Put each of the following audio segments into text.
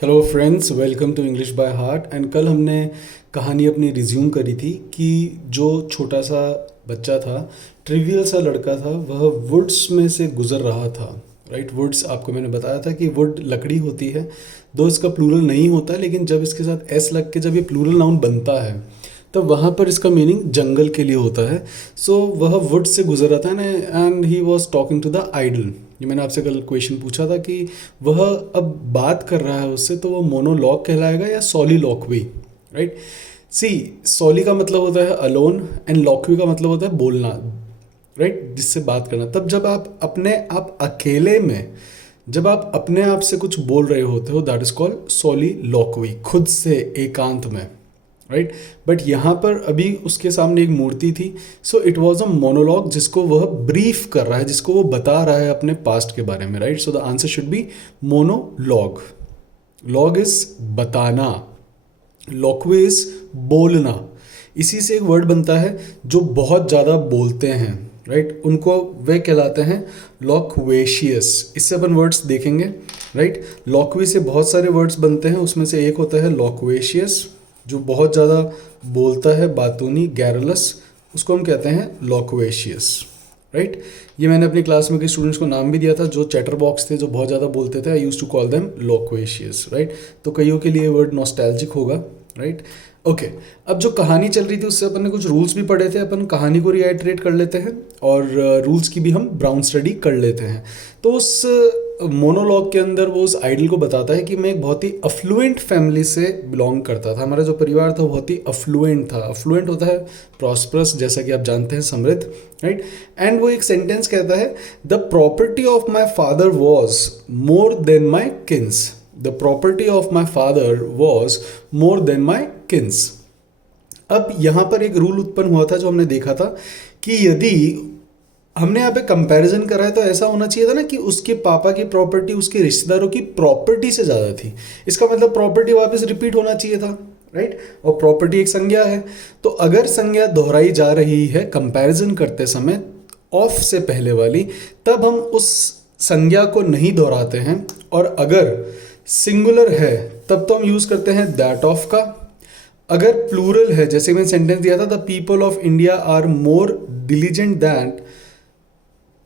Hello friends, welcome to English by heart. And कल हमने कहानी अपनी रिज्यूम करी थी कि जो छोटा सा बच्चा था, ट्रिवियल सा लड़का था, वह वुड्स में से गुजर रहा था। राइट, वुड्स आपको मैंने बताया था कि वुड लकड़ी होती है, दो इसका प्लूरल नहीं होता, लेकिन जब इसके साथ एस लग के जब ये प्लूरल नाउन बनता है तब वहाँ पर इसका मीनिंग जंगल के लिए होता है। सो वह वुड से गुजर रहा था and he was talking to the idol. ये मैंने आपसे कल क्वेश्चन पूछा था कि वह अब बात कर रहा है उससे, तो वो मोनोलॉग कहलाएगा या सॉलीलॉक्वी। राइट, सी सॉली का मतलब होता है अलोन एंड लॉक्वी का मतलब होता है बोलना, राइट, जिससे बात करना। तब जब आप अकेले में जब आप अपने आप से कुछ बोल रहे होते हो, दैट इज कॉल्ड सॉलीलॉक्वी, खुद से एकांत में। राइट, बट यहाँ पर अभी उसके सामने एक मूर्ति थी, so it was a monologue जिसको वह ब्रीफ कर रहा है, जिसको वो बता रहा है अपने पास्ट के बारे में। Right, so the answer should be monologue. Log is बताना, लॉक्वे इज बोलना। इसी से एक वर्ड बनता है जो बहुत ज़्यादा बोलते हैं, राइट, उनको वे कहलाते हैं लॉक्वेशियस। इससे अपन वर्ड्स देखेंगे। राइट, लॉक्वी से बहुत सारे वर्ड्स बनते हैं, उसमें से एक होता है लॉक्वेशियस, जो बहुत ज़्यादा बोलता है, बातूनी, गैरलस, उसको हम कहते हैं लॉक्वेशियस। राइट, ये मैंने अपनी क्लास में कई स्टूडेंट्स को नाम भी दिया था जो चैटर बॉक्स थे, जो बहुत ज़्यादा बोलते थे। I used to call them loquacious. Right, तो कईयों के लिए वर्ड नॉस्टैल्जिक होगा। राइट, ओके, अब जो कहानी चल रही थी उससे अपन ने कुछ रूल्स भी पढ़े थे, अपन कहानी को रिआइटरेट कर लेते हैं और रूल्स की भी हम ब्राउन स्टडी कर लेते हैं। तो उस मोनोलॉग के अंदर वो उस आइडल को बताता है कि मैं एक बहुत ही अफ्लुएंट फैमिली से बिलोंग करता था, हमारा जो परिवार था वो बहुत ही अफ्लुएंट था। अफ्लुएंट होता है प्रॉस्परस, जैसा कि आप जानते हैं, समृद्ध। राइट, एंड वो एक सेंटेंस कहता है, the property of my father was more than my Keynes. The property of my father was more than my Keynes. अब यहाँ पर एक रूल उत्पन्न हुआ था जो हमने देखा था कि यदि हमने यहाँ पे कंपैरिजन करा है तो ऐसा होना चाहिए था ना कि उसके पापा की प्रॉपर्टी उसके रिश्तेदारों की प्रॉपर्टी से ज़्यादा थी। इसका मतलब प्रॉपर्टी वापस रिपीट होना चाहिए था। राइट, और प्रॉपर्टी एक संज्ञा है, तो अगर संज्ञा दोहराई जा रही है कंपैरिजन करते समय ऑफ से पहले वाली, तब हम उस संज्ञा को नहीं दोहराते हैं। और अगर सिंगुलर है तब तो हम यूज़ करते हैं दैट ऑफ का। अगर प्लूरल है, जैसे मैंने सेंटेंस दिया था, the people of India are more diligent than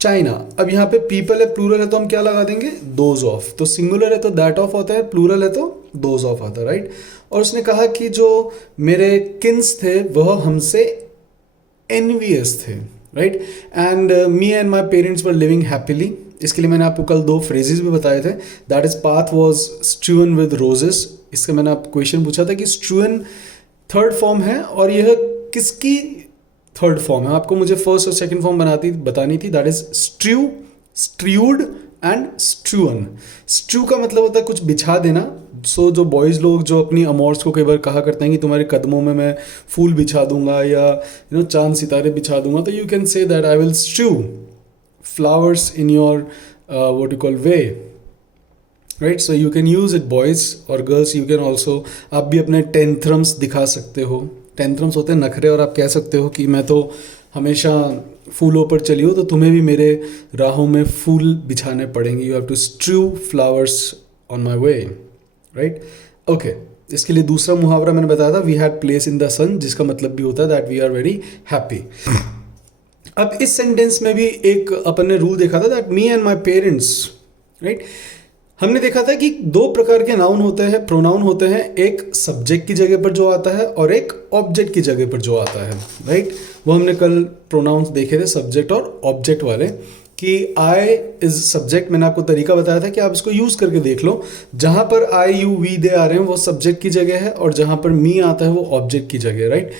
China. अब यहाँ पे पीपल है, प्लूरल है, तो हम क्या लगा देंगे, दोज ऑफ। तो सिंगुलर है तो दैट ऑफ होता है, प्लूरल है तो दोज ऑफ आता है। राइट, और उसने कहा कि जो मेरे किन्स थे वह हमसे एनवियस थे। Right, and me and my parents were living happily. इसके लिए मैंने आपको कल दो फ्रेजेस भी बताए थे। That is path was strewn with roses. इसका मैंने आपको क्वेश्चन पूछा था कि स्ट्रूअन थर्ड फॉर्म है और यह किसकी थर्ड फॉर्म है। आपको मुझे फर्स्ट और सेकंड फॉर्म बतानी थी। That is strew, strewed and strewn. Strew का मतलब होता है कुछ बिछा देना। सो जो बॉयज़ लोग जो अपनी अमोर्स को कई बार कहा करते हैं कि तुम्हारे कदमों में मैं फूल बिछा दूंगा या चांद सितारे बिछा दूंगा, तो you can say that I will strew flowers in your what you call way. Right, so you can use it boys और गर्ल्स, यू कैन ऑल्सो, आप भी अपने टेंथ्रम्स दिखा सकते हो। टेंथ्रम्स होते हैं नखरे, और आप कह सकते हो कि मैं तो हमेशा फूलों पर चली हूँ, तो तुम्हें भी मेरे राहों में फूल बिछाने पड़ेंगे। You have to strew flowers on my way. Right, okay, इसके लिए दूसरा मुहावरा मैंने बताया था, we had place in the sun, जिसका मतलब भी होता है that we are very happy. अब इस सेंटेंस में भी एक अपन ने रूल देखा था, that me and my parents. Right, हमने देखा था कि दो प्रकार के नाउन होते हैं, प्रोनाउन होते हैं, एक सब्जेक्ट की जगह पर जो आता है और एक ऑब्जेक्ट की जगह पर जो आता है। राइट, वो हमने कल प्रोनाउंस देखे थे, सब्जेक्ट और ऑब्जेक्ट वाले, कि आई इज सब्जेक्ट। मैंने आपको तरीका बताया था कि आप इसको यूज़ करके देख लो। जहाँ पर आई यू वी दे आ रहे हैं वो सब्जेक्ट की जगह है, और जहाँ पर मी आता है वो ऑब्जेक्ट की जगह है। राइट,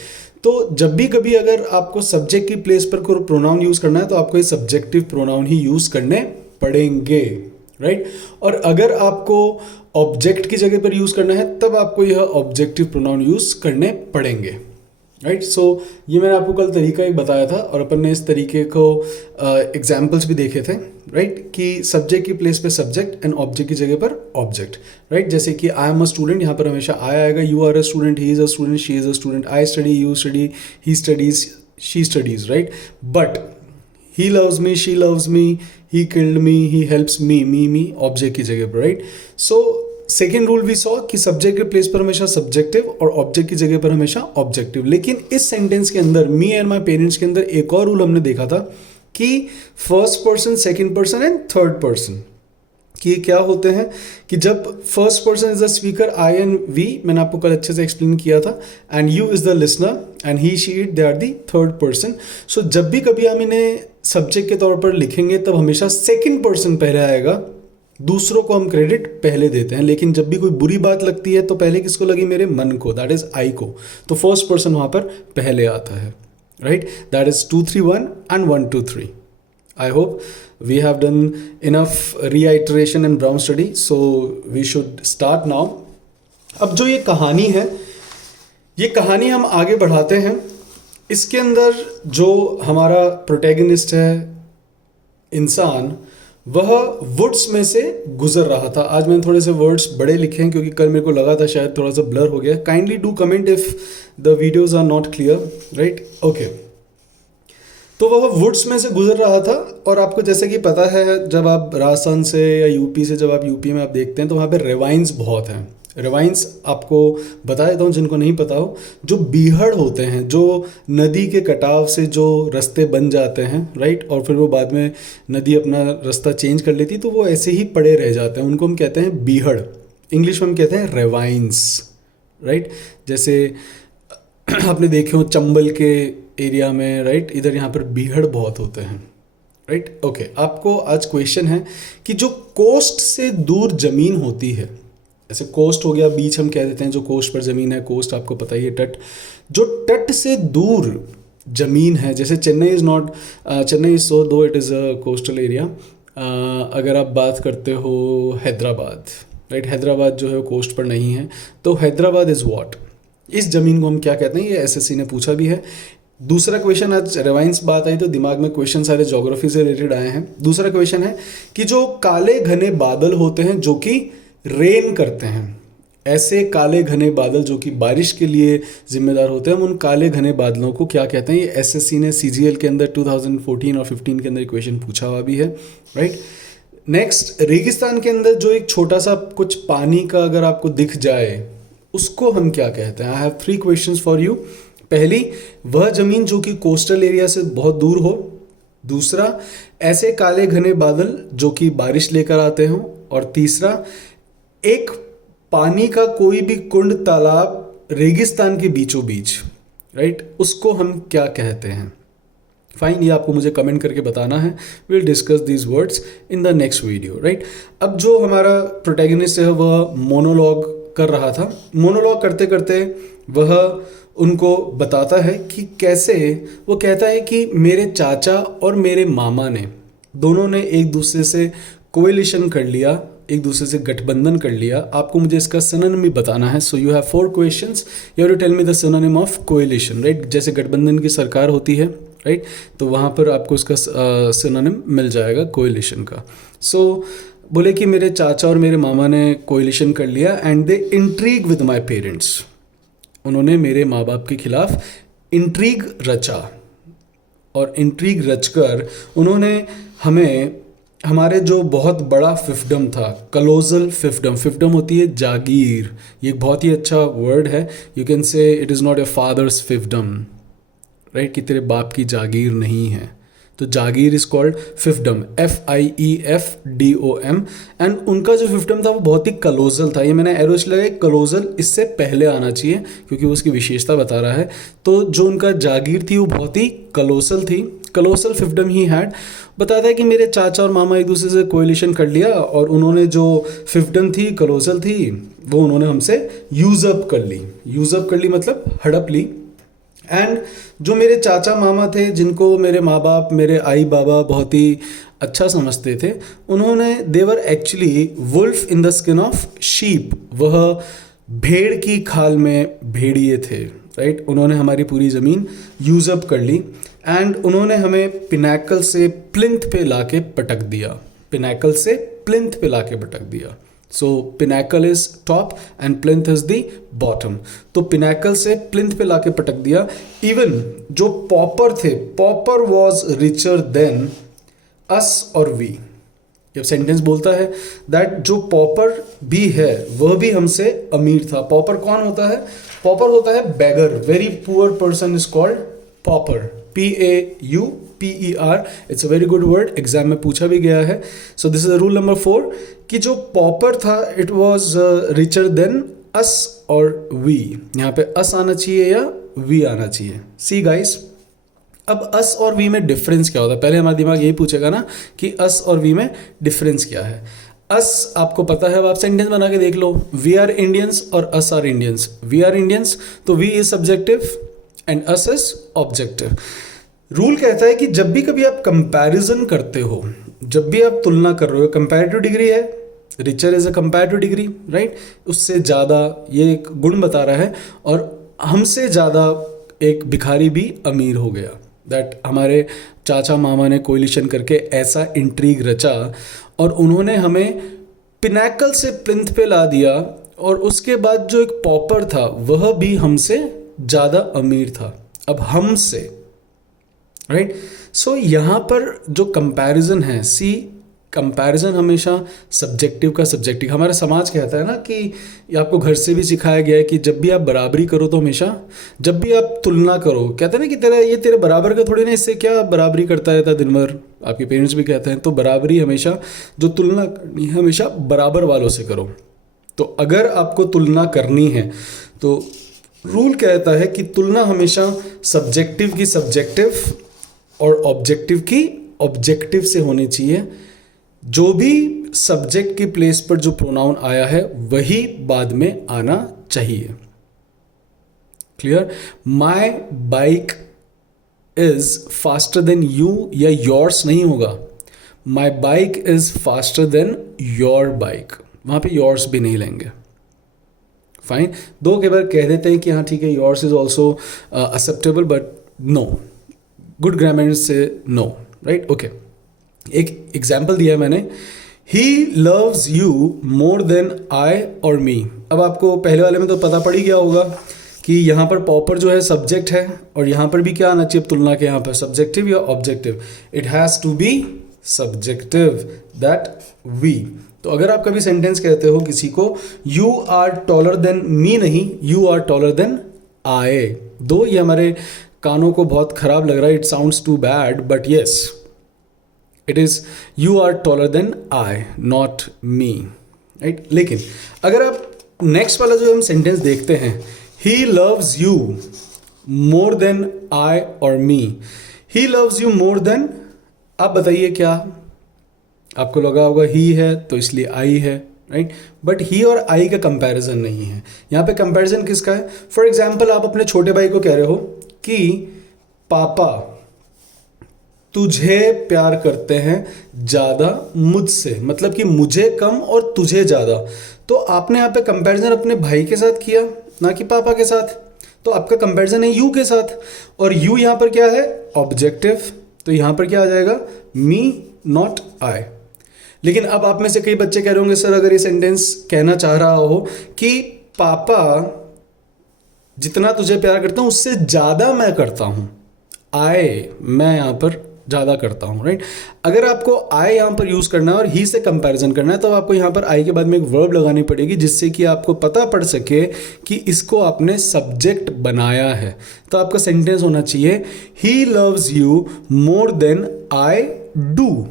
तो जब भी कभी अगर आपको सब्जेक्ट की प्लेस पर कोई प्रोनाउन यूज़ करना है तो आपको ये सब्जेक्टिव प्रोनाउन ही यूज़ करने पड़ेंगे। राइट, और अगर आपको ऑब्जेक्ट की जगह पर यूज़ करना है तब आपको यह ऑब्जेक्टिव प्रोनाउन यूज़ करने पड़ेंगे। राइट, सो ये मैंने आपको कल तरीका एक बताया था और अपन ने इस तरीके को एग्जाम्पल्स भी देखे थे। राइट, कि सब्जेक्ट की प्लेस पे सब्जेक्ट एंड ऑब्जेक्ट की जगह पर ऑब्जेक्ट। राइट, जैसे कि आई एम अ स्टूडेंट, यहाँ पर हमेशा आई आएगा। You are a student, he is a student, she is a student. I study, you study, he studies, she studies. Right, but he loves me, she loves me, he killed me, he helps me, me object की जगह पर। Right, so second rule we saw कि subject के place पर हमेशा subjective और object की जगह पर हमेशा ऑब्जेक्टिव। लेकिन इस सेंटेंस के अंदर मी एंड माई पेरेंट्स के अंदर एक और रूल हमने देखा था कि first person, second person and third person, कि क्या होते हैं कि जब first person is the speaker, I and we, मैंने आपको कल अच्छे से एक्सप्लेन किया था, and you is the listener and he she it, they are the third person. So जब भी कभी हम इन्हें सब्जेक्ट के तौर पर लिखेंगे तब हमेशा सेकेंड पर्सन पहले आएगा, दूसरों को हम क्रेडिट पहले देते हैं। लेकिन जब भी कोई बुरी बात लगती है तो पहले किसको लगी? मेरे मन को, दैट इज आई को, तो फर्स्ट पर्सन वहाँ पर पहले आता है, right? That is 2 3 1 and 1 2 3। I hope we have done enough reiteration and Brown study, so we should start now. अब जो ये कहानी है, ये कहानी हम आगे बढ़ाते हैं। इसके अंदर जो हमारा प्रोटैगनिस्ट है इंसान, वह वुड्स में से गुजर रहा था। आज मैंने थोड़े से वर्ड्स बड़े लिखे हैं क्योंकि कल मेरे को लगा था शायद थोड़ा सा ब्लर हो गया। Kindly do comment if the videos are not clear, right? Okay. तो वह वुड्स में से गुजर रहा था, और आपको जैसे कि पता है जब आप राजस्थान से या यूपी से, जब आप यूपी में आप देखते हैं तो वहाँ पे रेवाइंस बहुत हैं। रेवाइंस आपको बता देता हूँ जिनको नहीं पता हो, जो बीहड़ होते हैं, जो नदी के कटाव से जो रास्ते बन जाते हैं, राइट? और फिर वो बाद में नदी अपना रास्ता चेंज कर लेती, तो वो ऐसे ही पड़े रह जाते हैं, उनको हम कहते हैं बीहड़। इंग्लिश में हम कहते हैं रेवाइंस, राइट? जैसे आपने देखे हो चंबल के एरिया में, राइट? इधर यहाँ पर बीहड़ बहुत होते हैं, राइट? ओके। आपको आज क्वेश्चन है कि जो कोस्ट से दूर ज़मीन होती है, ऐसे कोस्ट हो गया, बीच हम कह देते हैं जो कोस्ट पर ज़मीन है, कोस्ट आपको पता ही है, तट। जो तट से दूर ज़मीन है, जैसे Chennai is not, Chennai is so though it is a coastal area. अगर आप बात करते हो हैदराबाद, राइट? हैदराबाद जो है कोस्ट पर नहीं है, तो हैदराबाद इज़ व्हाट? इस ज़मीन को हम क्या कहते हैं? ये एसएससी ने पूछा भी है। दूसरा क्वेश्चन, आज रेवाइंस बात आई तो दिमाग में क्वेश्चन सारे ज्योग्राफी से रिलेटेड आए हैं। दूसरा क्वेश्चन है कि जो काले घने बादल होते हैं जो कि रेन करते हैं, ऐसे काले घने बादल जो कि बारिश के लिए जिम्मेदार होते हैं, हम उन काले घने बादलों को क्या कहते हैं? ये एसएससी ने सीजीएल के अंदर 2014 और 15 के अंदर क्वेश्चन पूछा हुआ भी है, राइट? नेक्स्ट, रेगिस्तान के अंदर जो एक छोटा सा कुछ पानी का अगर आपको दिख जाए, उसको हम क्या कहते हैं? I have 3 questions for you. पहली, वह जमीन जो कि कोस्टल एरिया से बहुत दूर हो। दूसरा, ऐसे काले घने बादल जो कि बारिश लेकर आते हों। और तीसरा, एक पानी का कोई भी कुंड, तालाब रेगिस्तान के बीचों बीच, राइट? उसको हम क्या कहते हैं? फाइन, ये आपको मुझे कमेंट करके बताना है। Will discuss these words in the next video, right? अब जो हमारा प्रोटैगनिस्ट है वह मोनोलॉग कर रहा था। मोनोलॉग करते करते वह उनको बताता है कि कैसे, वो कहता है कि मेरे चाचा और मेरे मामा ने, दोनों ने एक दूसरे से कोएलिशन कर लिया, एक दूसरे से गठबंधन कर लिया। आपको मुझे इसका सिनोनिम भी बताना है। So you have 4 questions, you have to tell me the synonym of coalition, right? जैसे गठबंधन की सरकार होती है, राइट? तो वहाँ पर आपको इसका सिनोनिम मिल जाएगा कोएलिशन का। सो बोले कि मेरे चाचा और मेरे मामा ने कोएलिशन कर लिया, and they intrigue with my parents. उन्होंने मेरे माँ बाप के खिलाफ इंट्रीग रचा, और इंट्रीग रचकर उन्होंने हमें, हमारे जो बहुत बड़ा फिफ्डम था, कलोजल फिफ्डम, फिफ्डम होती है जागीर, ये एक बहुत ही अच्छा वर्ड है। You can say it is not your father's fiefdom, right? कि तेरे बाप की जागीर नहीं है, तो जागीर is called fiefdom, FIEFDOM। And उनका जो फिफ्डम था वो बहुत ही कलोजल था। ये मैंने एरो लगाया, कलोजल इससे पहले आना चाहिए क्योंकि वो उसकी विशेषता बता रहा है। तो जो उनका जागीर थी वो बहुत ही कलोसल थी, कलोसल फिफ्डम ही हैड। बताता है कि मेरे चाचा और मामा एक दूसरे से कोएलिशन कर लिया, और उन्होंने जो फिफ्डम थी, कलोसल थी, वो उन्होंने हमसे यूज़अप कर ली। यूज़अप कर ली मतलब हड़प ली। एंड जो मेरे चाचा मामा थे, जिनको मेरे माँ बाप, मेरे आई बाबा बहुत ही अच्छा समझते थे, उन्होंने, they were actually wolf in the skin of sheep, वह भेड़ की खाल में भेड़िए थे, राइट? उन्होंने हमारी पूरी ज़मीन यूज़अप कर ली, एंड उन्होंने हमें पिनाकल से प्लिंथ पे लाके पटक दिया, पिनाकल से प्लिंथ पे लाके पटक दिया। So pinnacle is top and plinth is the bottom. तो पिनाकल से प्लिंथ पे लाके पटक दिया। इवन जो पॉपर थे, pauper was richer than us और वी, जब सेंटेंस बोलता है दैट जो पॉपर भी है वह भी हमसे अमीर था। पॉपर कौन होता है? पॉपर होता है beggar. Very poor person is called pauper. PAUPER। It's a very good word, exam में पूछा भी गया है। So this is rule number 4 कि जो पॉपर था it was richer than us और वी। यहाँ पे अस आना चाहिए या वी आना चाहिए। सी गाइस, अब अस और वी में डिफरेंस क्या होता है? पहले हमारा दिमाग यही पूछेगा ना कि अस और वी में डिफरेंस क्या है। अस आपको पता है, अब आप सेंटेंस बना के देख लो। वी आर इंडियंस और us are Indians. We are Indians तो we is subjective and us is objective. Rule कहता है कि जब भी कभी आप कंपैरिजन करते हो, जब भी आप तुलना कर रहे हो, कंपैरेटिव डिग्री है, richer is a comparative degree, right? उससे ज़्यादा, ये एक गुण बता रहा है। और हमसे ज़्यादा एक भिखारी भी अमीर हो गया। दैट हमारे चाचा मामा ने कोलिशन करके ऐसा इंट्रीग रचा और उन्होंने हमें पिनैकल से प्लिंथ पे ला दिया, और उसके बाद जो एक पॉपर था वह भी हमसे ज़्यादा अमीर था। अब हमसे, राइट? सो यहाँ पर जो कंपैरिजन है, सी, कंपैरिजन हमेशा सब्जेक्टिव का सब्जेक्टिव। हमारा समाज कहता है ना कि ये आपको घर से भी सिखाया गया है कि जब भी आप बराबरी करो तो हमेशा, जब भी आप तुलना करो, कहते हैं ना कि तेरे बराबर का थोड़ी ना, इससे क्या बराबरी करता रहता है दिन भर। आपके पेरेंट्स भी कहते हैं। तो बराबरी हमेशा, जो तुलना करनी है हमेशा बराबर वालों से करो। तो अगर आपको तुलना करनी है तो रूल कहता है कि तुलना हमेशा सब्जेक्टिव की सब्जेक्टिव और ऑब्जेक्टिव की ऑब्जेक्टिव से होनी चाहिए। जो भी सब्जेक्ट की प्लेस पर जो प्रोनाउन आया है वही बाद में आना चाहिए। Clear? My bike is faster than you, या योर्स नहीं होगा। My bike is faster than your bike, वहां पे योर्स भी नहीं लेंगे। फाइन, दो के बार कह देते हैं कि हाँ ठीक है, yours is also acceptable, but no, good grammar से नो, राइट? ओके, एक एग्जाम्पल दिया है मैंने, he loves you more than I और मी। अब आपको पहले वाले में तो पता पड़ ही गया होगा कि यहाँ पर पॉपर जो है सब्जेक्ट है, और यहाँ पर भी क्या आना चाहिए तुलना के, यहाँ पर सब्जेक्टिव या objective. It has to be subjective, that we. तो अगर आप कभी सेंटेंस कहते हो किसी को, you are taller than me, नहीं, you are taller than I. Though ये हमारे कानों को बहुत खराब लग रहा है, it sounds too bad, but yes, it is you are taller than I, not me, right? लेकिन अगर आप नेक्स्ट वाला जो हम सेंटेंस देखते हैं, he loves you more than I और me. He loves you more than, आप बताइए क्या? आपको लगा होगा ही है तो इसलिए आई है, राइट? बट ही और आई का कंपैरिजन नहीं है। यहाँ पे कंपैरिजन किसका है? फॉर एग्जाम्पल, आप अपने छोटे भाई को कह रहे हो कि पापा तुझे प्यार करते हैं ज़्यादा मुझसे, मतलब कि मुझे कम और तुझे ज़्यादा। तो आपने यहाँ पे कंपैरिजन अपने भाई के साथ किया, ना कि पापा के साथ। तो आपका कंपैरिजन है यू के साथ, और यू यहाँ पर क्या है? ऑब्जेक्टिव। तो यहाँ पर क्या आ जाएगा? मी, नॉट आई। लेकिन अब आप में से कई बच्चे कह रहे होंगे, सर अगर ये सेंटेंस कहना चाह रहा हो कि पापा जितना तुझे प्यार करता हूँ उससे ज़्यादा मैं करता हूँ, आई, मैं यहाँ पर ज़्यादा करता हूँ, राइट? अगर आपको आई यहाँ पर यूज़ करना है और ही से कंपैरिजन करना है, तो आपको यहाँ पर आई के बाद में एक वर्ब लगानी पड़ेगी, जिससे कि आपको पता पड़ सके कि इसको आपने सब्जेक्ट बनाया है। तो आपका सेंटेंस होना चाहिए, he loves you more than I do.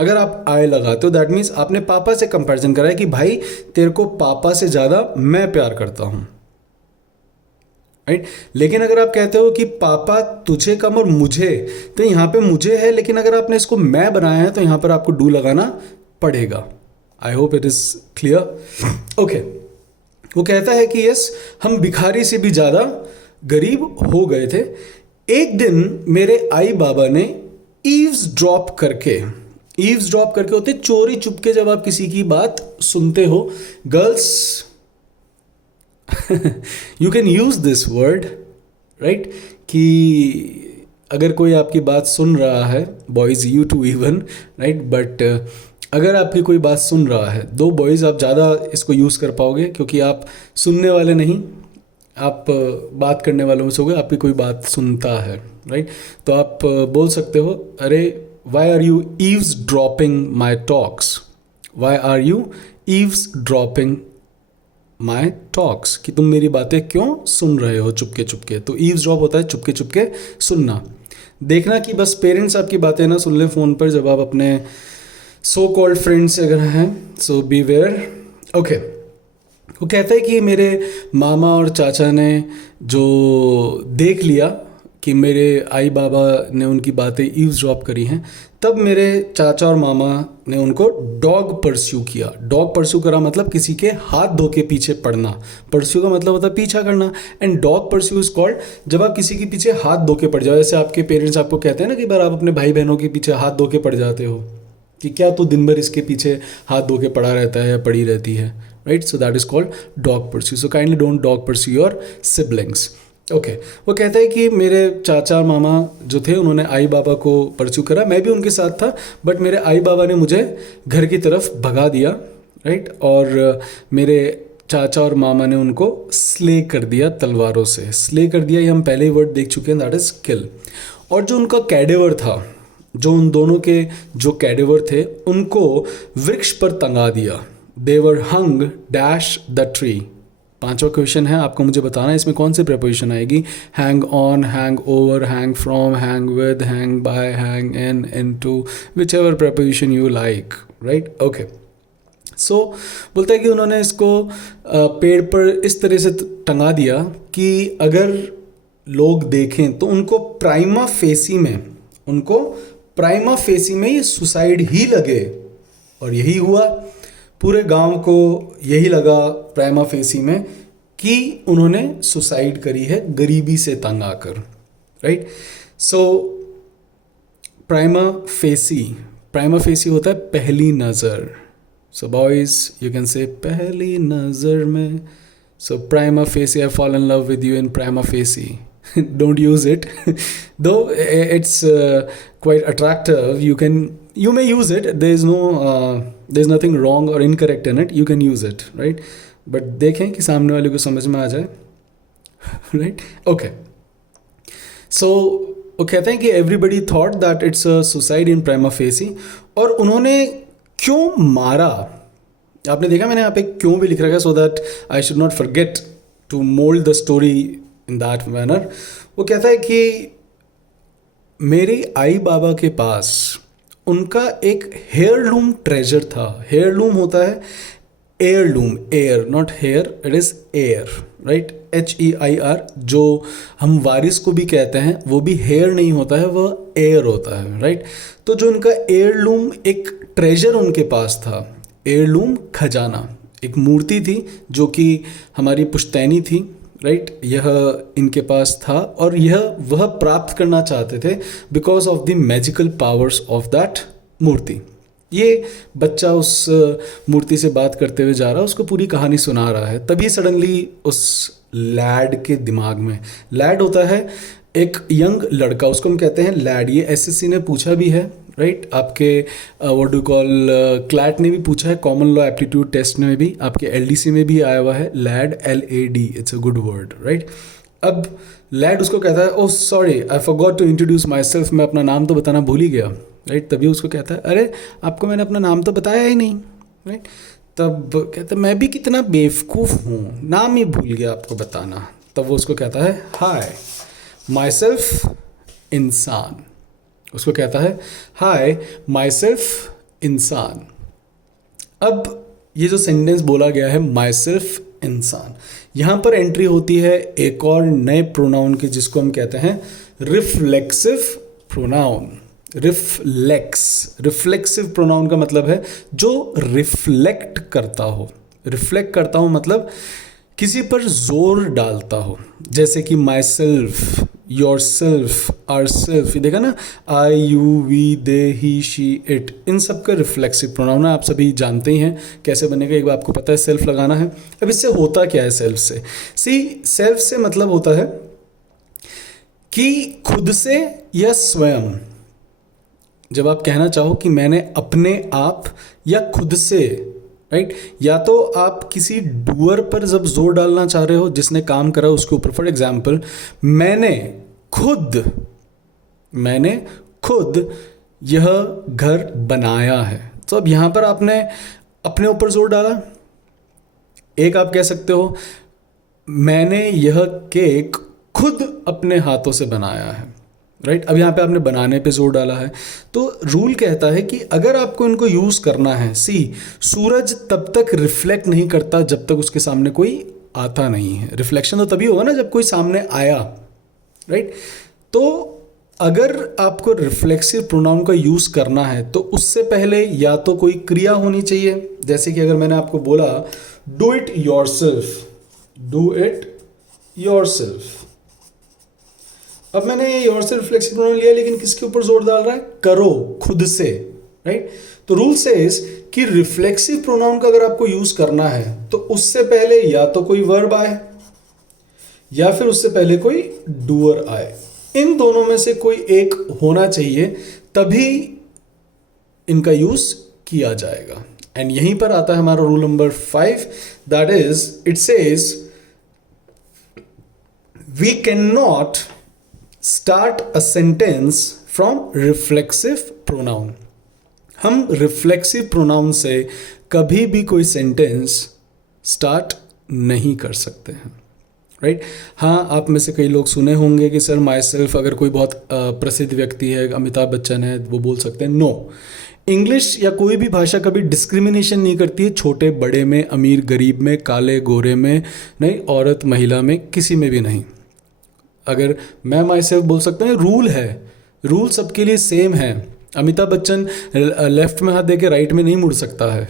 अगर आप आई लगाते हो दैट मीन्स आपने पापा से कंपैरिजन करा है कि भाई तेरे को पापा से ज़्यादा मैं प्यार करता हूँ, राइट? लेकिन अगर आप कहते हो कि पापा तुझे कम और मुझे, तो यहाँ पे मुझे है, लेकिन अगर आपने इसको मैं बनाया है तो यहाँ पर आपको डू लगाना पड़ेगा। I hope it is clear. Okay, वो कहता है कि यस, हम भिखारी से भी ज़्यादा गरीब हो गए थे। एक दिन मेरे आई बाबा ने ईव्सड्रॉप करके होते चोरी चुपके जब आप किसी की बात सुनते हो, girls you can use this word, right? कि अगर कोई आपकी बात सुन रहा है, boys you too even, right? But अगर आपकी कोई बात सुन रहा है, दो बॉयज़ आप ज़्यादा इसको यूज़ कर पाओगे, क्योंकि आप सुनने वाले नहीं, आप बात करने वालों में से हो गए, आपकी कोई बात सुनता है, राइट? तो आप बोल सकते हो, अरे why are you eavesdropping my talks, why are you eavesdropping my talks, कि तुम मेरी बातें क्यों सुन रहे हो चुपके चुपके। तो ईव्स ड्रॉप होता है चुपके चुपके सुनना। देखना कि बस पेरेंट्स आपकी बातें ना सुन ले फ़ोन पर जब आप अपने सो कॉल्ड फ्रेंड्स अगर हैं, सो बी वेयर। ओके, वो कहता है कि मेरे मामा और चाचा ने जो देख लिया कि मेरे आई बाबा ने उनकी बातें ईव्सड्रॉप करी हैं, तब मेरे चाचा और मामा ने उनको डॉग परस्यू किया। डॉग परस्यू करा मतलब किसी के हाथ धो के पीछे पड़ना। परस्यू का मतलब होता है पीछा करना, and dog pursue is called जब आप किसी के पीछे हाथ धो के पड़ जाओ। जैसे आपके पेरेंट्स आपको कहते हैं ना कि बार आप अपने भाई बहनों के पीछे हाथ धो के पड़ जाते हो कि क्या तू दिन भर इसके पीछे हाथ धो के पड़ा रहता है या पड़ी रहती है, right. So that is called dog pursue. So kindly don't dog pursue your siblings. Okay, वो कहता है कि मेरे चाचा और मामा जो थे उन्होंने आई बाबा को परस्यू करा, मैं भी उनके साथ था, बट मेरे आई बाबा ने मुझे घर की तरफ भगा दिया, राइट। और मेरे चाचा और मामा ने उनको स्ले कर दिया तलवारों से। स्ले कर दिया ये हम पहले ही वर्ड देख चुके हैं, दैट इज किल। और जो उनका कैडेवर था, जो उन दोनों के जो कैडेवर थे उनको वृक्ष पर टंगा दिया। They were hung dash the tree. पांचवा क्वेश्चन है, आपको मुझे बताना है इसमें कौन सी प्रेपोजिशन आएगी। Hang on, hang over, hang from, hang with, hang by, hang in, into, which ever preposition you like, right. Okay, so बोलता है कि उन्होंने इसको पेड़ पर इस तरह से टंगा दिया कि अगर लोग देखें तो उनको प्राइमा फेसी में ये सुसाइड ही लगे। और यही हुआ, पूरे गांव को यही लगा प्राइमा फेसी में कि उन्होंने सुसाइड करी है गरीबी से तंग आकर, राइट। सो प्राइमा फेसी होता है पहली नज़र। सो बॉयज़ यू कैन से पहली नज़र में। So prima facie, I fall in love with you in prima facie. Don't use it though it's quite attractive. You may use it. There's nothing wrong or incorrect in it. You can use it, right? But देखें कि सामने वाले को समझ में आ जाए, right? Okay, so वो कहते हैं कि everybody thought that it's a suicide in prima facie। और उन्होंने क्यों मारा, आपने देखा मैंने यहाँ पे क्यों भी लिख रखा है, so that I should not forget to mold the story in that manner। वो कहता है कि मेरे आई बाबा के पास उनका एक हेयरलूम ट्रेजर था। हेयरलूम होता है heirloom, air not here, it is air, right, HEIR। जो हम वारिस को भी कहते हैं वो भी हेयर नहीं होता है, वह एयर होता है, राइट। तो जो उनका एयरलूम एक ट्रेजर उनके पास था, एयरलूम खजाना, एक मूर्ति थी जो कि हमारी पुश्तैनी थी, राइट। यह इनके पास था और यह वह प्राप्त करना चाहते थे because of the magical powers of that मूर्ति। ये बच्चा उस मूर्ति से बात करते हुए जा रहा है, उसको पूरी कहानी सुना रहा है। तभी सडनली उस लैड के दिमाग में, लैड होता है एक यंग लड़का, उसको हम कहते हैं लैड। ये SSC ने पूछा भी है, राइट। आपके व्हाट डू कॉल क्लैट ने भी पूछा है, कॉमन लॉ एप्टीट्यूड टेस्ट में भी, आपके LDC में भी आया हुआ है lad, LAD, it's a good word, right. अब लैड उसको कहता है, oh sorry I forgot to introduce myself, मैं अपना नाम तो बताना भूल ही गया, राइट। तभी उसको कहता है, अरे आपको मैंने अपना नाम तो बताया ही नहीं, राइट। तब कहता है मैं भी कितना बेवकूफ़ हूँ, नाम ही भूल गया आपको बताना। तब वो उसको कहता है, हाय माई सेल्फ इंसान। उसको कहता है, हाय माई सेल्फ इंसान। अब ये जो सेंटेंस बोला गया है माई सेल्फ इंसान, यहाँ पर एंट्री होती है एक और नए प्रोनाउन की जिसको हम कहते हैं रिफ्लेक्सिव प्रोनाउन। रिफ्लेक्सिव प्रोनाउन का मतलब है जो रिफ्लेक्ट करता हो। रिफ्लेक्ट करता हो मतलब किसी पर जोर डालता हो, जैसे कि myself, yourself, ourself, ये देखा ना, I, you, we, they, he, she, it, इन सब का रिफ्लेक्सिव प्रोनाउन है। आप सभी जानते ही हैं कैसे बनेगा, एक बार आपको पता है सेल्फ लगाना है। अब इससे होता क्या है सेल्फ से? सेल्फ से मतलब होता है कि खुद से या स्वयं। जब आप कहना चाहो कि मैंने अपने आप या खुद से, राइट, या तो आप किसी डूअर पर जब जोर डालना चाह रहे हो जिसने काम करा उसके ऊपर, फॉर एग्जाम्पल मैंने खुद यह घर बनाया है। तो अब यहाँ पर आपने अपने ऊपर जोर डाला। एक आप कह सकते हो मैंने यह केक खुद अपने हाथों से बनाया है, राइट। अब यहाँ पे आपने बनाने पे जोर डाला है। तो रूल कहता है कि अगर आपको इनको यूज़ करना है, सूरज तब तक रिफ्लेक्ट नहीं करता जब तक उसके सामने कोई आता नहीं है। रिफ्लेक्शन तो तभी होगा ना जब कोई सामने आया, राइट। तो अगर आपको रिफ्लेक्सिव प्रोनाउन का यूज़ करना है तो उससे पहले या तो कोई क्रिया होनी चाहिए, जैसे कि अगर मैंने आपको बोला do it yourself, do it yourself. अब मैंने ये योरसेल्फ रिफ्लेक्सिव प्रोनाउन लिया, लेकिन किसके ऊपर जोर डाल रहा है? करो, खुद से, राइट। तो रूल सेज कि रिफ्लेक्सिव प्रोनाउन का अगर आपको यूज करना है तो उससे पहले या तो कोई वर्ब आए या फिर उससे पहले कोई डूअर आए। इन दोनों में से कोई एक होना चाहिए, तभी इनका यूज किया जाएगा। एंड यहीं पर आता है हमारा rule number 5, that is it says we can not start a sentence from reflexive pronoun. हम रिफ्लेक्सिव प्रोनाउन से कभी भी कोई सेंटेंस स्टार्ट नहीं कर सकते हैं, राइट। हाँ, आप में से कई लोग सुने होंगे कि सर माई सेल्फ, अगर कोई बहुत प्रसिद्ध व्यक्ति है, अमिताभ बच्चन है, वो बोल सकते हैं। नो, इंग्लिश या कोई भी भाषा कभी डिस्क्रिमिनेशन नहीं करती है छोटे बड़े में, अमीर गरीब में, काले गोरे में नहीं, औरत महिला में, किसी में भी नहीं। अगर मैं माई सेल्फ बोल सकता हूँ, रूल है, रूल सबके लिए सेम है। अमिताभ बच्चन लेफ्ट में हाथ देके राइट में नहीं मुड़ सकता है,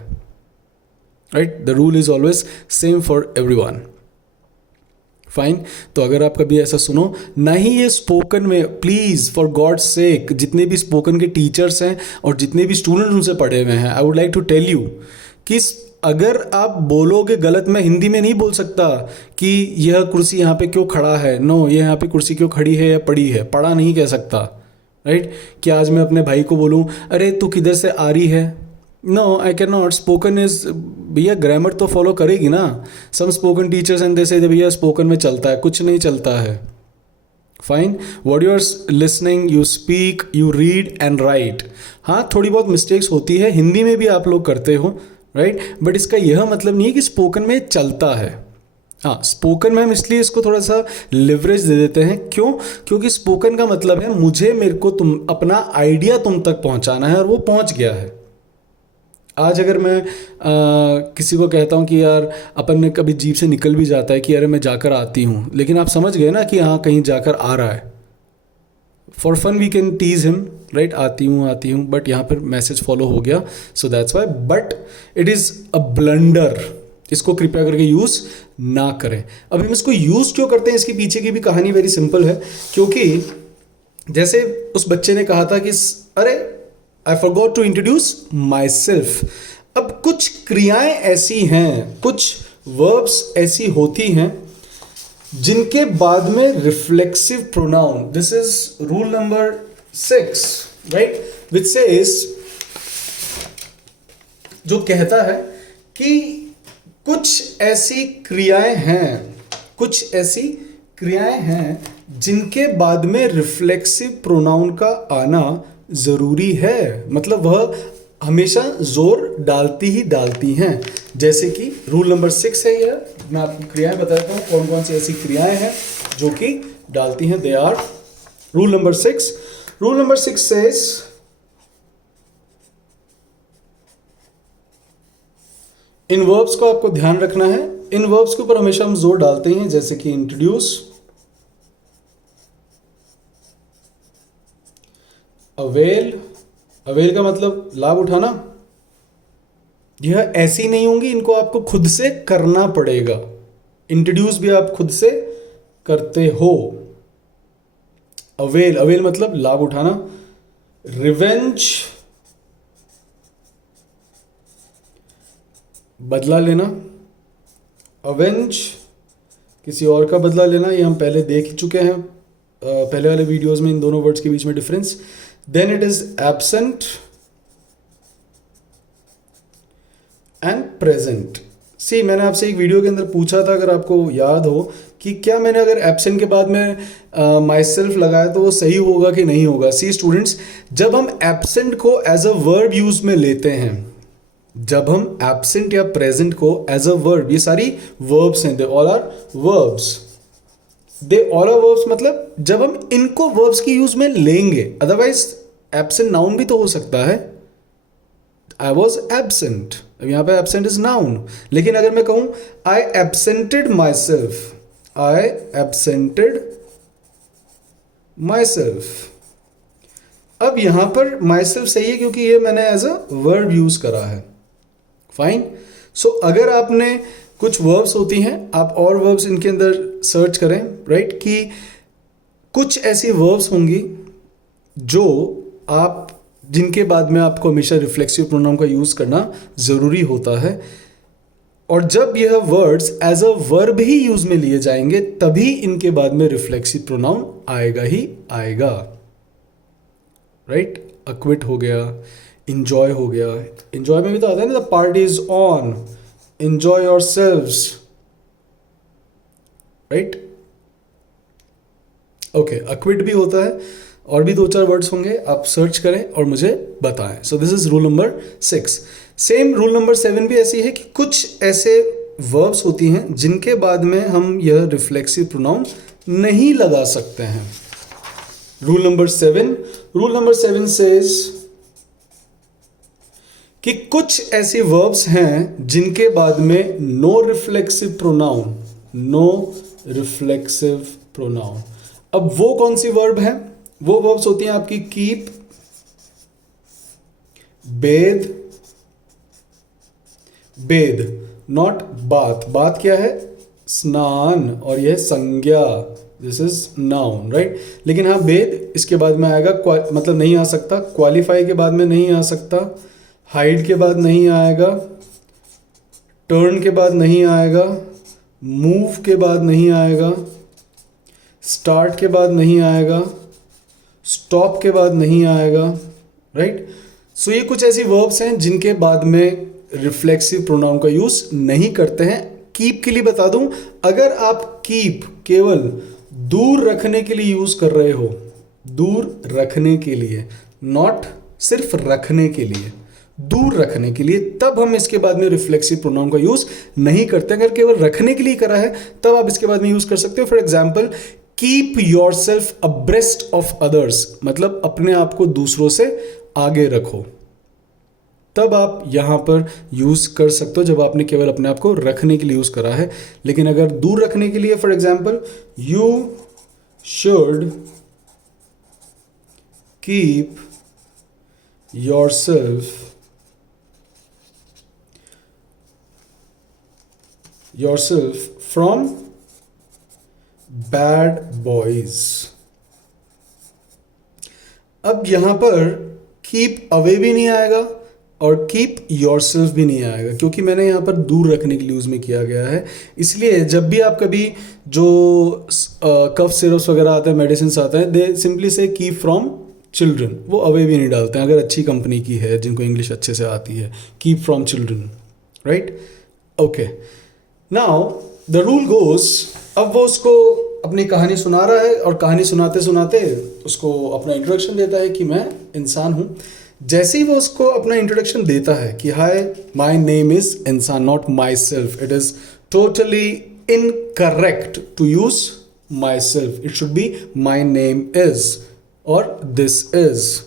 right. The rule is always same for everyone, fine. तो अगर आप कभी ऐसा सुनो, ना ही ये स्पोकन में, प्लीज़ फॉर गॉड सेक, जितने भी स्पोकन के टीचर्स हैं और जितने भी स्टूडेंट उनसे पढ़े हुए हैं, I would like to tell you कि अगर आप बोलोगे गलत, मैं हिंदी में नहीं बोल सकता कि यह कुर्सी यहाँ पे क्यों खड़ा है, नो, ये यहाँ पे कुर्सी क्यों खड़ी है या पड़ी है, पड़ा नहीं कह सकता, राइट। कि आज मैं अपने भाई को बोलूँ अरे तू किधर से आ रही है, no, I can not. Spoken is, भैया ग्रामर तो फॉलो करेगी ना। Some spoken teachers and they say भैया स्पोकन में चलता है, कुछ नहीं चलता है, fine. What you are listening, you speak, you read and write. हाँ, थोड़ी बहुत मिस्टेक्स होती है, हिंदी में भी आप लोग करते हो, राइट। बट इसका यह मतलब नहीं है कि स्पोकन में चलता है। हाँ, स्पोकन में हम इसलिए इसको थोड़ा सा लिवरेज दे देते हैं, क्यों? क्योंकि स्पोकन का मतलब है मुझे, मेरे को तुम अपना आइडिया तुम तक पहुंचाना है, और वो पहुंच गया है। आज अगर मैं किसी को कहता हूँ कि यार अपन ने कभी जीप से निकल भी जाता है कि अरे मैं जाकर आती हूँ, लेकिन आप समझ गए ना कि हाँ कहीं जाकर आ रहा है। For fun we can tease him, right, आती हूँ, बट यहाँ पर मैसेज फॉलो हो गया, so that's why. But it is a blunder, इसको कृपया करके यूज़ ना करें। अब हम इसको यूज़ क्यों करते हैं, इसके पीछे की भी कहानी वेरी सिंपल है। क्योंकि जैसे उस बच्चे ने कहा था कि अरे I forgot to introduce myself. अब कुछ क्रियाएं ऐसी हैं, कुछ वर्ब्स ऐसी होती हैं जिनके बाद में reflexive pronoun, this is rule number 6, right, which says, जो कहता है कि कुछ ऐसी क्रियाएं हैं, कुछ ऐसी क्रियाएं हैं जिनके बाद में रिफ्लेक्सिव प्रोनाउन का आना जरूरी है। मतलब वह हमेशा जोर डालती ही डालती हैं। जैसे कि रूल नंबर 6 है यह, मैं आपको क्रियाएं बताता हूँ कौन कौन सी ऐसी क्रियाएं हैं जो कि डालती हैं। They are rule number 6। Rule number 6 says इन वर्ब्स को आपको ध्यान रखना है, इन वर्ब्स के ऊपर हमेशा हम जोर डालते हैं, जैसे कि इंट्रोड्यूस, अवेल, अवेल का मतलब लाभ उठाना। यह ऐसी नहीं होंगी, इनको आपको खुद से करना पड़ेगा। इंट्रोड्यूस भी आप खुद से करते हो। अवेल, अवेल मतलब लाभ उठाना। रिवेंज, बदला लेना। अवेंज, किसी और का बदला लेना, ये हम पहले देख चुके हैं पहले वाले वीडियोस में इन दोनों वर्ड्स के बीच में difference. Then it is absent and present. See मैंने आपसे एक वीडियो के अंदर पूछा था, अगर आपको याद हो, कि क्या मैंने अगर एब्सेंट के बाद में माई सेल्फ लगाया तो वो सही होगा कि नहीं होगा। सी स्टूडेंट्स, जब हम एब्सेंट को एज अ वर्ब यूज में लेते हैं, जब हम एब्सेंट या प्रेजेंट को एज अ वर्ब, ये सारी वर्ब्स हैं, they all are verbs, they all are verbs, मतलब जब हम इनको वर्ब्स की यूज में लेंगे, अदरवाइज एब्सेंट नाउन भी तो हो सकता है। आई वॉज एबसेंट, अब यहां पे एबसेंट इज नाउन, लेकिन अगर मैं कहूं आई एबसेंटेड my self, I एबसेंटेड my self, अब यहां पर माई सेल्फ सही है क्योंकि ये मैंने एज अ वर्ब यूज करा है। फाइन। सो अगर आपने कुछ वर्ब्स होती हैं, आप और वर्ब्स इनके अंदर सर्च करें, राइट, कि कुछ ऐसी वर्ब्स होंगी जो आप, जिनके बाद में आपको हमेशा रिफ्लेक्सिव प्रोनाउन का यूज करना जरूरी होता है, और जब यह वर्ड्स एज अ वर्ब ही यूज में लिए जाएंगे तभी इनके बाद में रिफ्लेक्सिव प्रोनाउन आएगा ही आएगा, राइट। अक्विट हो गया, इंजॉय हो गया, इंजॉय में भी तो आता है ना, the party is on, enjoy yourselves, right. Okay, acquit भी होता है, और भी 2-4 वर्ड्स होंगे, आप सर्च करें और मुझे बताएं। सो this is rule number 6। Same rule number 7 भी ऐसी है कि कुछ ऐसे वर्ब्स होती हैं जिनके बाद में हम यह रिफ्लेक्सिव प्रोनाउन नहीं लगा सकते हैं। रूल नंबर 7 सेज कि कुछ ऐसी वर्ब्स हैं जिनके बाद में नो रिफ्लेक्सिव प्रोनाउन। अब वो कौन सी वर्ब है? वो वर्ब्स होती हैं आपकी keep, bathe, not bath. Bath क्या है? स्नान, और यह संज्ञा, दिस इज नाउन, राइट। लेकिन हाँ, बेद इसके बाद में आएगा, मतलब नहीं आ सकता, क्वालिफाई के बाद में नहीं आ सकता, हाइड के बाद नहीं आएगा, टर्न के बाद नहीं आएगा, मूव के बाद नहीं आएगा, स्टार्ट के बाद नहीं आएगा, स्टॉप के बाद नहीं आएगा, राइट। सो ये कुछ ऐसी वर्ब्स हैं जिनके बाद में रिफ्लेक्सिव प्रोनाउन का यूज नहीं करते हैं। कीप के लिए बता दूं, अगर आप कीप केवल दूर रखने के लिए यूज कर रहे हो, दूर रखने के लिए, नॉट सिर्फ रखने के लिए, दूर रखने के लिए, तब हम इसके बाद में रिफ्लेक्सिव प्रोनाउन का यूज नहीं करते। अगर केवल रखने के लिए करा है तब आप इसके बाद में यूज कर सकते हो। For example, keep your self abreast of others, मतलब अपने आप को दूसरों से आगे रखो, तब आप यहां पर यूज कर सकते हो जब आपने केवल अपने आप को रखने के लिए यूज करा है। लेकिन अगर दूर रखने के लिए, for example, you should keep your self from bad boys. अब यहां पर कीप अवे भी नहीं आएगा और कीप योरसेल्फ भी नहीं आएगा, क्योंकि मैंने यहां पर दूर रखने के लिए यूज में किया गया है। इसलिए जब भी आप कभी जो कफ सिरप्स वगैरह आते हैं, मेडिसिन आते हैं, दे सिंपली से कीप फ्रॉम चिल्ड्रन, वो अवे भी नहीं डालते हैं अगर अच्छी कंपनी की है, जिनको इंग्लिश अच्छे से आती है। Keep from children, right. Okay, now the rule goes, अब वो उसको अपनी कहानी सुना रहा है और कहानी सुनाते सुनाते उसको अपना इंट्रोडक्शन देता है कि मैं इंसान हूं। जैसे ही वो उसको अपना इंट्रोडक्शन देता है कि हाय माय नेम इज इंसान, not myself, it is totally incorrect to use myself, it should be my name is और दिस इज।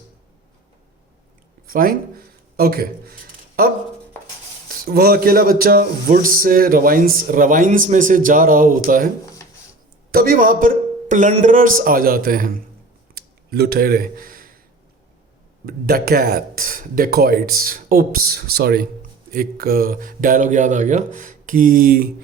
Fine, okay. अब वह अकेला बच्चा वुड्स से रवाइंस में से जा रहा होता है, तभी वहां पर प्लंडरर्स आ जाते हैं, लुटेरे, डकैत, डेकॉइट्स। ओप्स, सॉरी, एक डायलॉग याद आ गया कि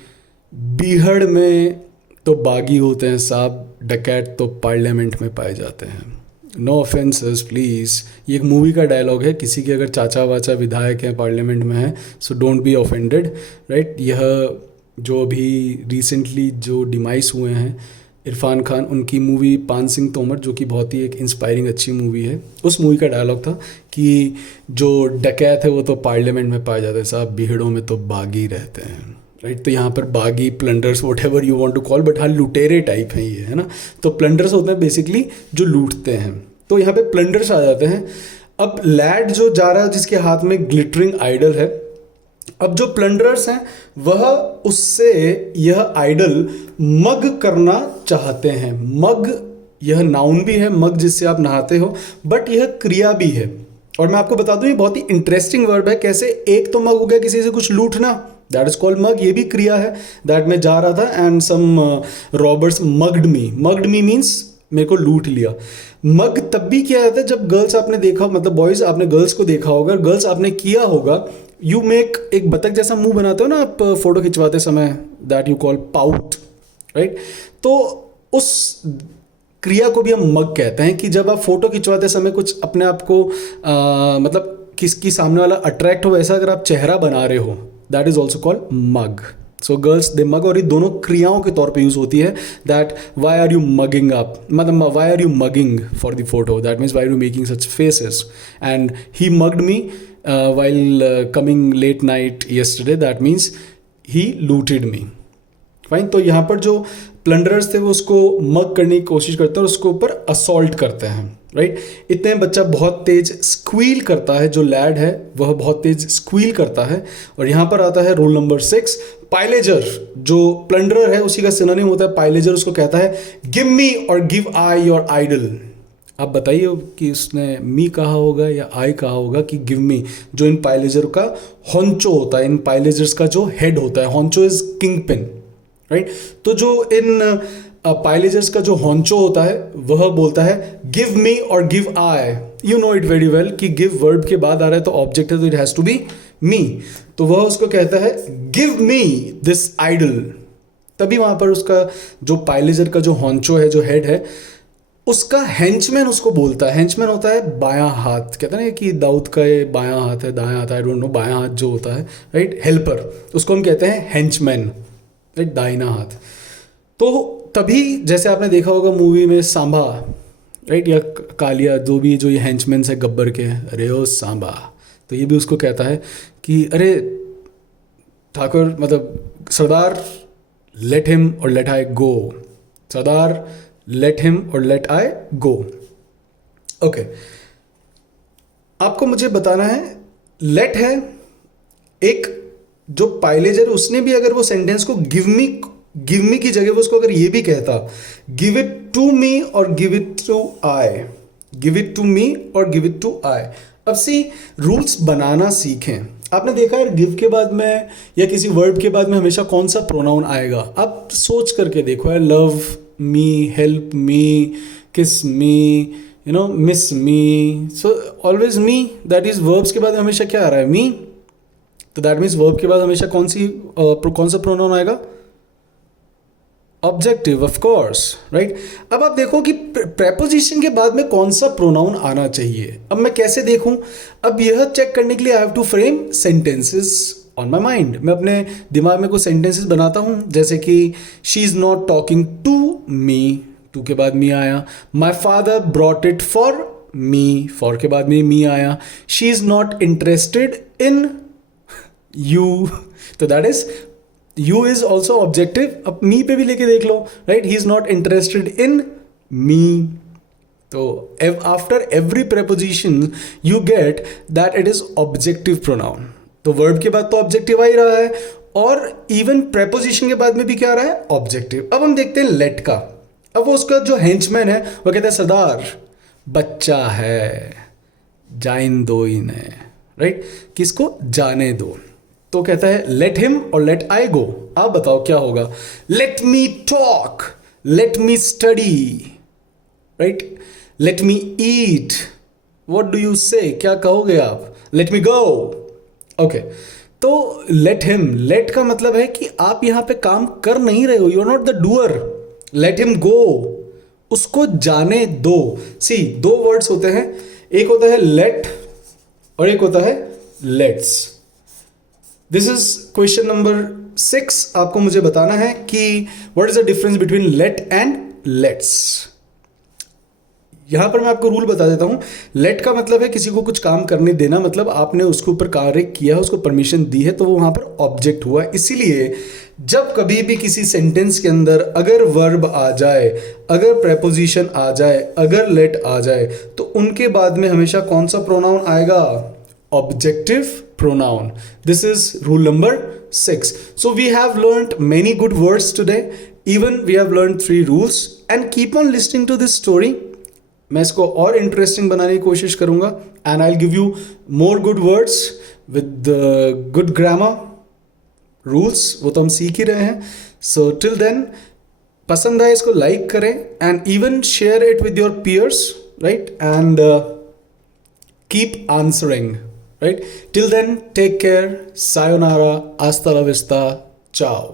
बीहड़ में तो बागी होते हैं साहब, डकैत तो पार्लियामेंट में पाए जाते हैं। नो ऑफेंसेस प्लीज़, ये एक मूवी का डायलॉग है, किसी के अगर चाचा वाचा विधायक हैं, पार्लियामेंट में हैं, so don't be offended, right. यह जो अभी रिसेंटली जो डिमाइस हुए हैं इरफान खान, उनकी मूवी पान सिंह तोमर, जो कि बहुत ही एक इंस्पायरिंग अच्छी मूवी है। उस मूवी का डायलॉग था कि जो डकैत है वो तो पार्लियामेंट में पाए जाते हैं साहब, भीड़ों में तो बागी रहते हैं, राइट। तो यहाँ पर बागी, plunders, whatever you want to call, but हाँ लुटेरे टाइप हैं ये, है ना। तो प्लंडर्स होते हैं बेसिकली जो लूटते हैं, तो यहाँ पे प्लंडर्स आ जाते हैं। अब लैड जो जा रहा है जिसके हाथ में ग्लिटरिंग आइडल है, अब जो प्लंडरर्स हैं वह उससे यह आइडल मग करना चाहते हैं। मग यह नाउन भी है, मग जिससे आप नहाते हो, बट यह क्रिया भी है। और मैं आपको बता दूं ये बहुत ही इंटरेस्टिंग वर्ब है। कैसे, एक तो मग हो गया किसी से कुछ लूटना, दैट इज कॉल्ड मग, ये भी क्रिया है। दैट मैं जा रहा था and some robbers mugged me. Mugged me means मेरे को लूट लिया। मग तब भी किया जाता है जब गर्ल्स आपने देखा, मतलब बॉयज आपने गर्ल्स को देखा होगा, गर्ल्स आपने किया होगा, यू मेक एक बतख जैसा मुंह बनाते हो ना आप फोटो खिंचवाते समय, that you call pout, right. तो उस क्रिया को भी हम मग कहते हैं कि जब आप फोटो खिंचवाते समय कुछ अपने आप को मतलब किसकी सामने वाला अट्रैक्ट हो, ऐसा अगर आप चेहरा बना रहे हो, that is also called mug. So girls they mug, और ये दोनों क्रियाओं के तौर पे यूज होती है। That why are you mugging up, मतलब why are you mugging for the photo, that means why are you making such faces. And he mugged me while coming late night yesterday, that means he looted me, fine. तो यहाँ पर जो प्लंडरर्स थे वो उसको मग करने की कोशिश करते हैं और उसके ऊपर असॉल्ट करते हैं, राइट। इतने बच्चा बहुत तेज स्क्वील करता है, जो लैड है वह बहुत तेज स्क्वील करता है। और यहाँ पर आता है रूल नंबर 6, पाइलेजर। जो प्लंडरर है उसी का सिनोनिम होता है पाइलेजर, उसको कहता है गिव मी और गिव आई योर आइडल। आप बताइए कि उसने मी कहा होगा या आई कहा होगा कि गिव मी। जो इन पाइलेजर का हॉन्चो होता है, इन पाइलेजर्स का जो हेड होता है, हॉन्चो इज किंग पिन, राइट। तो जो इन पाइलेजर्स का जो हॉन्चो होता है वह बोलता है गिव मी और give I. You know it very well कि गिव वर्ब के बाद आ रहा है तो ऑब्जेक्ट है, तो इट हैज टू बी मी। तो वह उसको कहता है गिव मी दिस आइडल। तभी वहां पर उसका जो पाइलेजर का जो हॉन्चो है, जो हेड है, उसका हेंचमैन उसको बोलता है। हेंचमैन होता है बायां हाथ, कहते हैं ना कि दाऊद का ये बायां हाथ है, दायां हाथ, आई डोंट नो, बायां हाथ जो होता है, राइट, हेल्पर, उसको हम कहते हैं हेंचमैन, राइट, दाहिना हाथ। तो तभी जैसे आपने देखा होगा मूवी में सांबा, राइट, या कालिया, जो भी जो ये हेंचमैन है गब्बर के, अरे ओ सांबा, तो ये भी उसको कहता है कि अरे ठाकुर, मतलब सरदार, लेट हिम और लेट आई गो, सरदार लेट हिम और लेट आई गो। ओके, आपको मुझे बताना है, लेट है एक जो पाइलेजर, उसने भी अगर वो सेंटेंस को गिव मी की जगह वो उसको अगर ये भी कहता गिव इट टू मी और give it to I, give it to me और गिव इट टू आई। अब सी रूल्स बनाना सीखें। आपने देखा है गिव के बाद में या किसी वर्ड के बाद में हमेशा कौन सा प्रोनाउन आएगा, आप सोच करके देखो। है love me, help me, kiss me, you know, miss me, so always me. That is verbs के बाद हमेशा क्या आ रहा है, मी। तो दैट मीन्स वर्ब के बाद हमेशा कौन सा प्रोनाउन आएगा, ऑब्जेक्टिव, ऑफ कोर्स, राइट। अब आप देखो कि प्रेपोजिशन के बाद में कौन सा प्रोनाउन आना चाहिए। अब मैं कैसे देखूं, अब यह चेक करने के लिए I have to frame sentences on my mind. मैं अपने दिमाग में कुछ सेंटेंसेस बनाता हूं, जैसे कि she is not talking to me, to के बाद मी आया। My father brought it for me, for के बाद में मी आया। She is not interested in you, तो that is you is also objective. अब मी पे भी लेके देख लो, right, he is not interested in me. तो after every preposition you get that it is objective pronoun. तो वर्ब के बाद तो ऑब्जेक्टिव आ ही रहा है, और इवन प्रेपोजिशन के बाद में भी क्या आ रहा है, ऑब्जेक्टिव। अब हम देखते हैं लेट का। अब वो उसका जो हेंचमैन है वो कहता है सरदार बच्चा है, जाइन दो इन्हें, राइट, किसको, जाने दो। तो कहता है लेट हिम और लेट आई गो। आप बताओ क्या होगा, let me talk, let me study, right, let me eat, what do you से, क्या कहोगे आप, लेट मी गो। ओके, तो लेट हिम, लेट का मतलब है कि आप यहां पे काम कर नहीं रहे हो, you are not the doer. Let him go, उसको जाने दो। सी, दो वर्ड्स होते हैं, एक होता है लेट और एक होता है let's. This is question number 6। आपको मुझे बताना है कि what is the difference between let and let's. यहाँ पर मैं आपको रूल बता देता हूँ। लेट का मतलब है किसी को कुछ काम करने देना, मतलब आपने उसके ऊपर कार्य किया, उसको परमिशन दी है, तो वो वहाँ पर ऑब्जेक्ट हुआ। इसीलिए जब कभी भी किसी सेंटेंस के अंदर अगर वर्ब आ जाए, अगर प्रेपोजिशन आ जाए, अगर लेट आ जाए, तो उनके बाद में हमेशा कौन सा प्रोनाउन आएगा? Objective pronoun. This is rule number 6. So we have learned many good words today. Even we have learned 3 rules, and keep on listening to this story. मैं इसको और इंटरेस्टिंग बनाने की कोशिश करूंगा, and I will give you more good words with good grammar rules, वो तो हम सीख ही रहे हैं. सो टिल देन, पसंद आए इसको लाइक करें and even share it with your piers, right, and keep answering, right. Till then, take care, sayonara, hasta la vista, ciao.